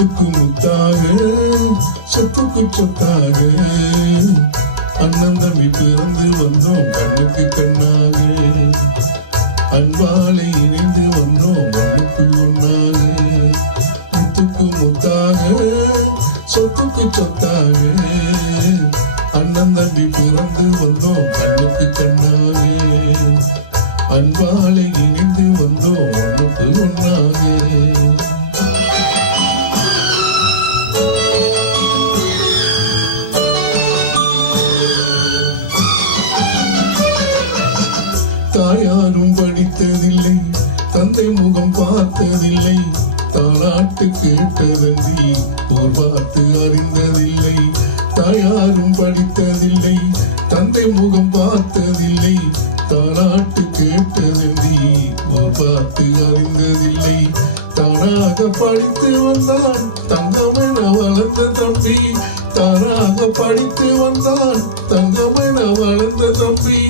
முத்துக்கு முத்தாக சொத்துக்கு சொத்தாக அண்ணன் தம்பி பிறந்து வந்தோம் கண்ணுக்கு கண்ணாக அன்பாலை இணைந்து வந்தோம் ஒன்றுக்கு ஒன்னாக முத்துக்கு முத்தாக சொத்துக்கு சொத்தாக அண்ணன் தம்பி பிறந்து வந்தோம் கண்ணுக்கு கண்ணாக அன்பாலை இணைந்து வந்தோம் ஒன்றுக்கு ஒன்னாக தாயாரும் படித்ததில்லை தந்தை முகம் பார்த்ததில்லை தாலாட்டு கேட்டதன்றி போர் பார்த்து அறிந்ததில்லை தாயாரும் படித்ததில்லை தந்தை முகம் பார்த்ததில்லை தாலாட்டு கேட்டதன்றி போர் பார்த்து அறிந்ததில்லை தானாக படித்து வந்தான் தங்கமென வளர்ந்த தம்பி தானாக படித்து வந்தான் தங்கமென வளர்ந்த தம்பி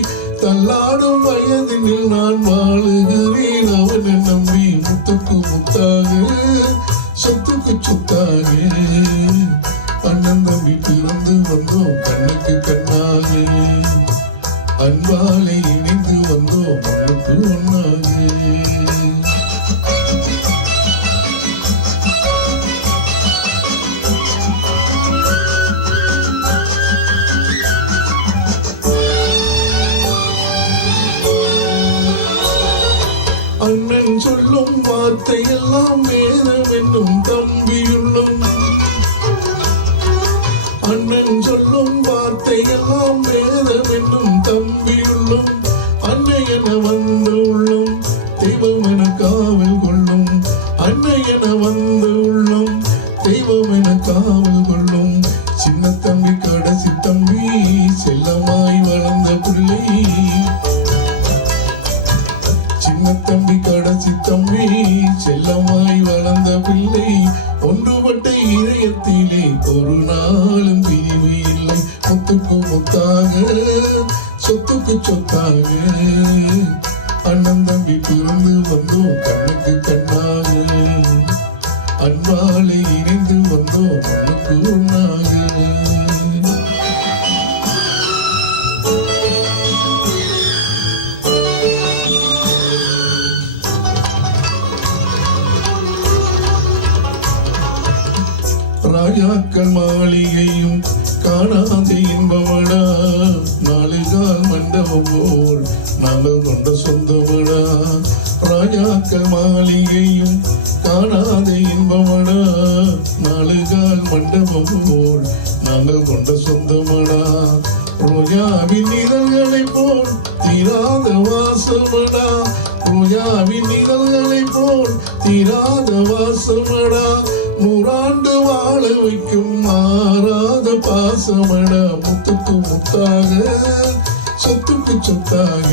தள்ளாடும் வயதினில் நான் வாழுகிறேன் அவனை நம்பி முத்துக்கு முத்தாக சொத்துக்கு சொத்தாக அண்ணன் தம்பி பிறந்து வந்தோம் கண்ணுக்கு கண்ணாக அன்பாலை இணைந்து வந்தோம் ஒன்றுக்கு ஒன்னாக அண்ணன் சொல்லும் வார்த்தையெல்லாம் வேதம் என்னும் தம்பியுள்ளும் அண்ணன் சொல்லும் வார்த்தையெல்லாம் வேதம் என்னும் தம்பியுள்ளும் அன்னையென வந்து உள்ளும் தெய்வம் என காவல் கொள்ளும் அன்னையென வந்து உள்ளும் தெய்வம் என காவல் கொள்ளும் சின்ன தம்பி கடைசி தம்பி செல்லமாய் வளர்ந்த பிள்ளை சின்ன தம்பி கடைசி தம்பி செல்லமாய் வளர்ந்த பிள்ளை ஒன்றுபட்ட இதயத்திலே ஒரு நாளும் பிரிவு இல்லை முத்துக்கு முத்தாக சொத்துக்கு சொத்தாக அண்ணன் தம்பி பிறந்து வந்தோம் கண்ணுக்கு கண்ணாக அன்பாலை இணைந்து வந்தோம் ஒன்றுக்கு ஒன்னாக ராஜாக்கள் மாளிகையும் காணாத இன்பமடா நாலு கால் மண்டபம் போல் நாங்கள் கொண்ட சொந்தமடா ராஜாக்கள் மாளிகையும் காணாத இன்பமடா நாலு கால் மண்டபம் போல் நாங்கள் கொண்ட சொந்தமடா ரோஜாவின் இதழ்களை போல் தீராத வாசமடா ரோஜாவின் இதழ்களை போல் தீராத வாசமடா நூறாண்டு வாழ வைக்கும் மாறாத பாசமடா முத்துக்கு முத்தாக சொத்துக்கு சொத்தாக